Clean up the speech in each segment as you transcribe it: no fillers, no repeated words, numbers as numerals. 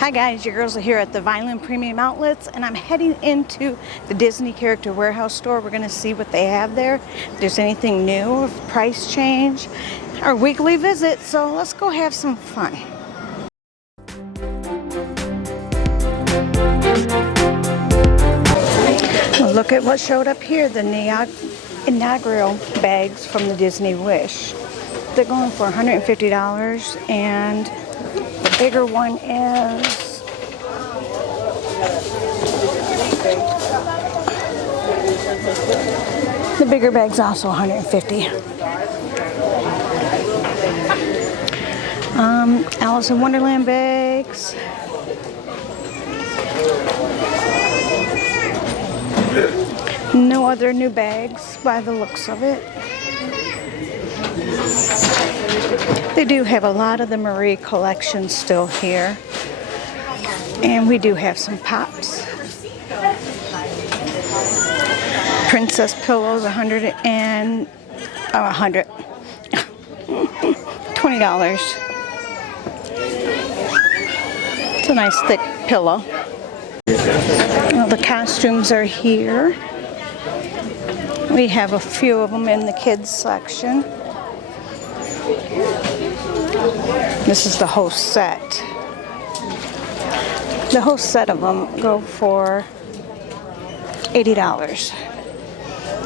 Hi guys, your girls are here at the Vineland Premium Outlets and I'm heading into the Disney Character Warehouse store. We're going to see what they have there, if there's anything new, if price change, our weekly visit. So let's go have some fun. Well, look at what showed up here, the inaugural bags from the Disney Wish. They're going for $150 and the bigger one is the bigger bag's also $150. Alice in Wonderland bags. No other new bags by the looks of it. They do have a lot of the Marie collection still here. And we do have some pops. Princess pillows, $20. It's a nice thick pillow. Well, the costumes are here. We have a few of them in the kids section. This is the whole set. The whole set of them go for $80.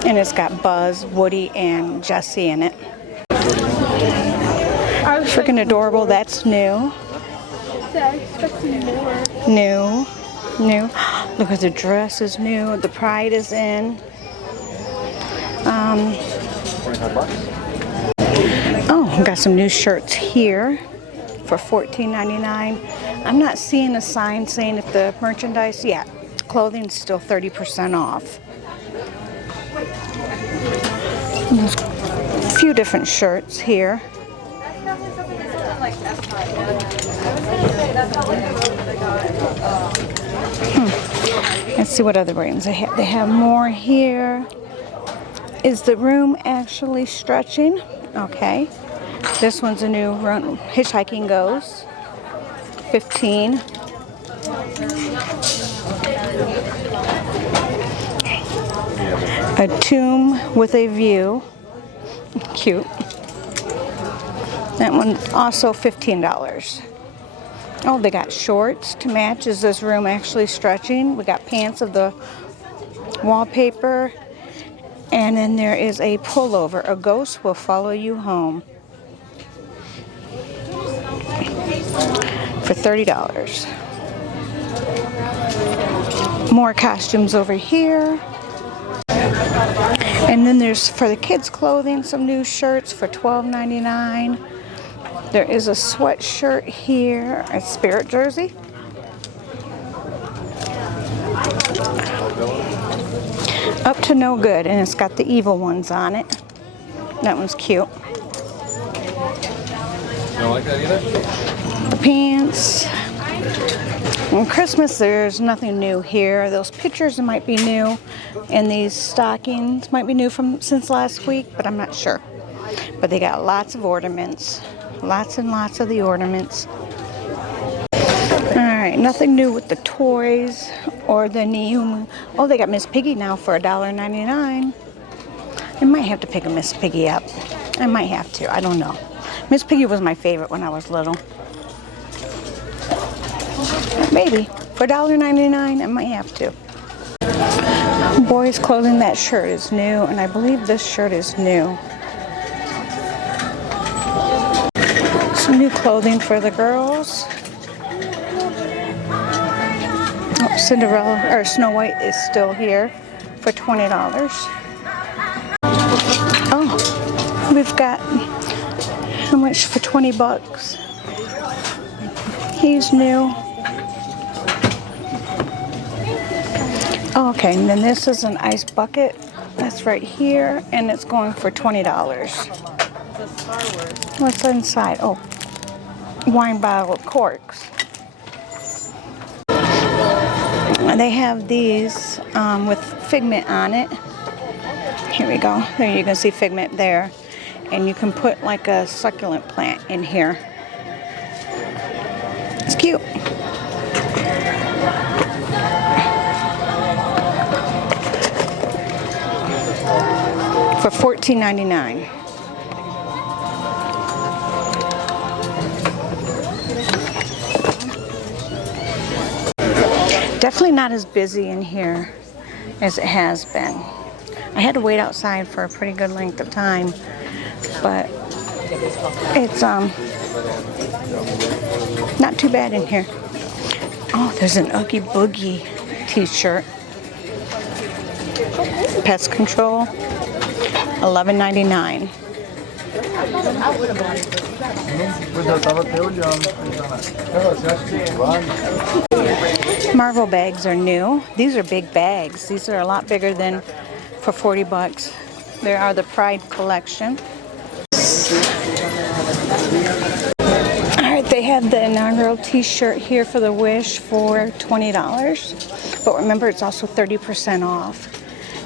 And it's got Buzz, Woody, and Jessie in it. Freaking adorable. That's new. New. Look at the dress is new. The Pride is in. Oh, got some new shirts here for $14.99. I'm not seeing a sign saying if the merchandise, yeah, clothing's still 30% off. There's a few different shirts here. Let's see what other brands they have. They have more here. Is the room actually stretching? Okay. This one's a new run. Hitchhiking Goes. $15. A Tomb with a View. Cute. That one also $15. Oh, they got shorts to match. Is this room actually stretching? We got pants of the wallpaper. And then there is a pullover. A Ghost Will Follow You Home. For $30. More costumes over here. And then there's, for the kids' clothing, some new shirts for $12.99. There is a sweatshirt here, a Spirit jersey. Up to No Good, and it's got the evil ones on it. That one's cute. You don't like that either? The pants. On Christmas, there's nothing new here. Those pictures might be new, and these stockings might be new from since last week, but I'm not sure. But they got lots of ornaments. Lots and lots of the ornaments. Alright, nothing new with the toys or the new... Oh, they got Miss Piggy now for $1.99. I might have to pick a Miss Piggy up. I might have to. I don't know. Miss Piggy was my favorite when I was little. Maybe. For $1.99, I might have to. Boys' clothing, that shirt is new, and I believe this shirt is new. Some new clothing for the girls. Oh, Cinderella, or Snow White is still here for $20. Oh, we've got, how much for 20 bucks? He's new. Oh, okay, and then this is an ice bucket. That's right here, and it's going for $20. What's inside? Oh, wine bottle corks. They have these with Figment on it. Here we go. There you can see Figment there. And you can put like a succulent plant in here. It's cute. $14.99. Definitely not as busy in here as it has been. I had to wait outside for a pretty good length of time, but it's not too bad in here. Oh, there's an Oogie Boogie t-shirt. Pest Control, $11.99. Marvel bags are new. These are big bags. These are a lot bigger than for 40 bucks. There are the Pride collection. Alright, they have the inaugural t-shirt here for the Wish for $20. But remember, it's also 30% off.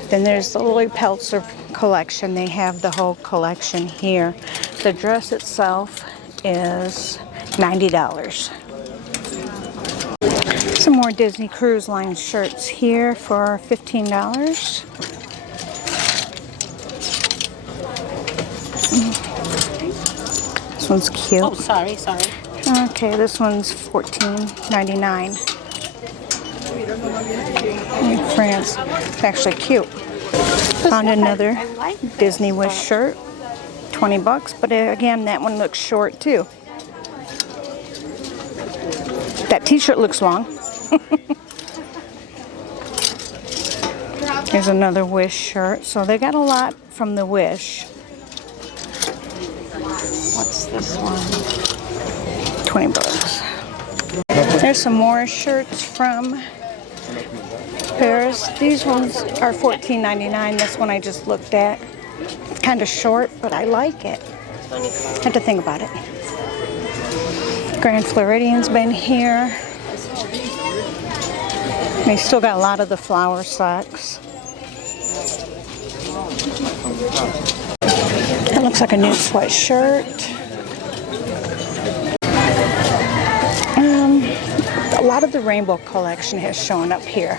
Then there's the Lily Peltzer collection. They have the whole collection here. The dress itself is $90. Some more Disney Cruise Line shirts here for $15. This one's cute. Oh, sorry. Okay, this one's $14.99. In France. It's actually cute. Found another Disney Wish shirt. 20 bucks, but again, that one looks short too. That t-shirt looks long. Here's another Wish shirt. So they got a lot from the Wish. What's this one? 20 bucks. There's some more shirts from Paris. These ones are $14.99. This one I just looked at. It's kind of short, but I like it. Had to think about it. Grand Floridian's been here. They still got a lot of the flower socks. That looks like a new sweatshirt. A lot of the rainbow collection has shown up here.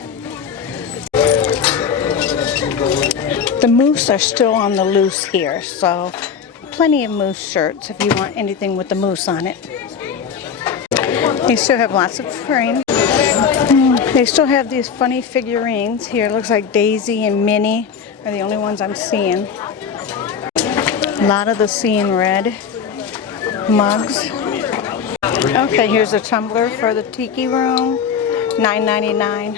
The moose are still on the loose here, so plenty of moose shirts if you want anything with the moose on it. They still have lots of frames. They still have these funny figurines here. Looks like Daisy and Minnie are the only ones I'm seeing. A lot of the Seeing Red mugs. Okay, here's a tumbler for the Tiki Room, $9.99.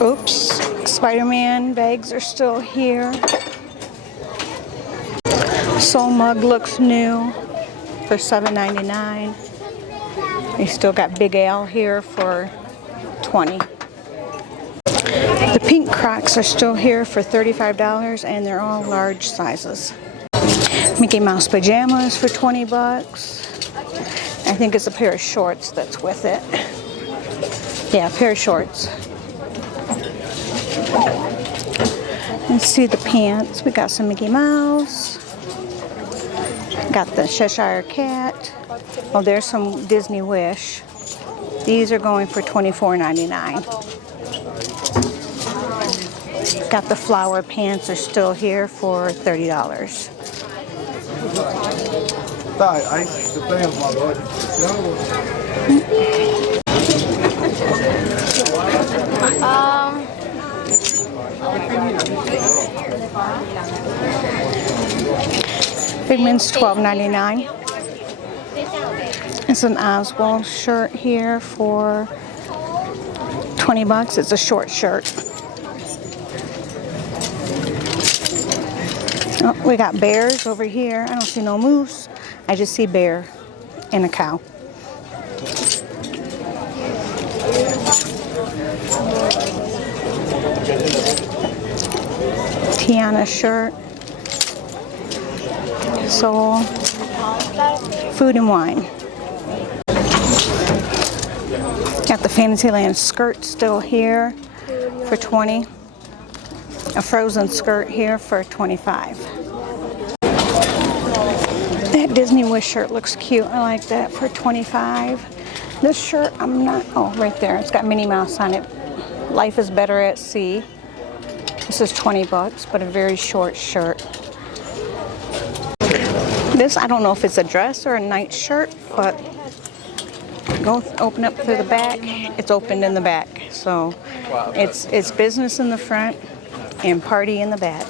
Oops, Spider-Man bags are still here. Soul mug looks new for $7.99. We still got Big Al here for $20. The pink Crocs are still here for $35, and they're all large sizes. Mickey Mouse pajamas for 20 bucks. I think it's a pair of shorts that's with it. Yeah, a pair of shorts. Let's see the pants. We got some Mickey Mouse. Got the Cheshire Cat. Oh, there's some Disney Wish. These are going for $24.99. Got the flower pants are still here for $30. Figment's $12.99. It's an Oswald shirt here for 20 bucks. It's a short shirt. Oh, we got bears over here. I don't see no moose. I just see bear and a cow. Tiana shirt. Soul. Food and wine. Got the Fantasyland skirt still here for $20. A Frozen skirt here for $25. That Disney Wish shirt looks cute. I like that for $25. This shirt, I'm not, oh, right there. It's got Minnie Mouse on it. Life is Better at Sea. This is 20 bucks, but a very short shirt. This, I don't know if it's a dress or a night shirt, but go open up through the back. It's opened in the back. So it's business in the front and party in the back.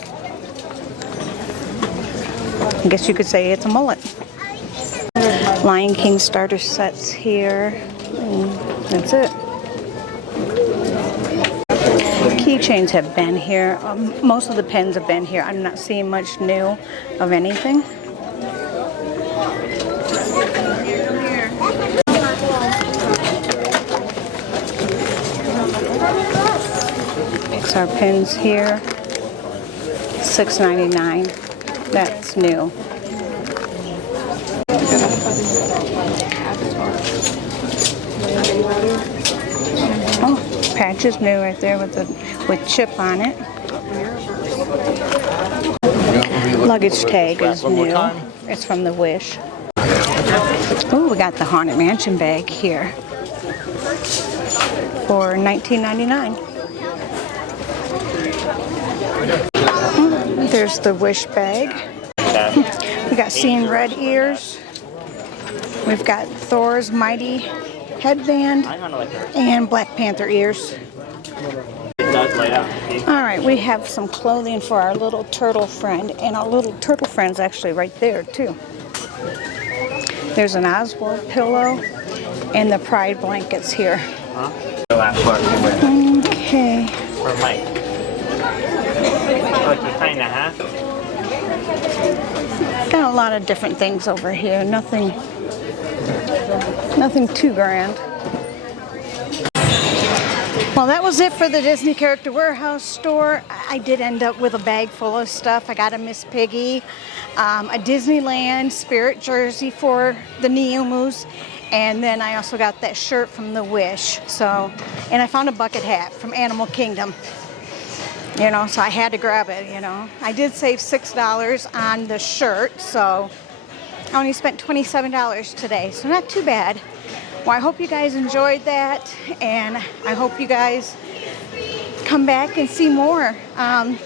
I guess you could say it's a mullet. Lion King starter sets here. And that's it. Keychains have been here. Most of the pens have been here. I'm not seeing much new of anything. Pixar pens here. $6.99. That's new. Oh, patch is new right there with chip on it. Luggage tag is new. It's from the Wish. Oh, we got the Haunted Mansion bag here for $19.99. There's the Wish bag. We got Seeing Red ears. We've got Thor's Mighty headband and Black Panther ears. Alright, we have some clothing for our little turtle friend, and our little turtle friend's actually right there too. There's an Oswald pillow and the Pride blankets here. Okay. For Mike. Got a lot of different things over here. Nothing too grand. Well, that was it for the Disney Character Warehouse store. I did end up with a bag full of stuff. I got a Miss Piggy, a Disneyland Spirit jersey for the Neomus, and then I also got that shirt from the Wish. So, and I found a bucket hat from Animal Kingdom. You know, so I had to grab it, you know. I did save $6 on the shirt, so I only spent $27 today, so not too bad. Well, I hope you guys enjoyed that, and I hope you guys come back and see more. I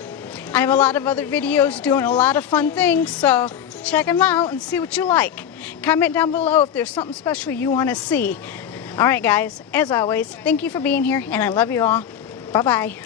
have a lot of other videos doing a lot of fun things, so check them out and see what you like. Comment down below if there's something special you want to see. All right, guys, as always, thank you for being here, and I love you all. Bye-bye.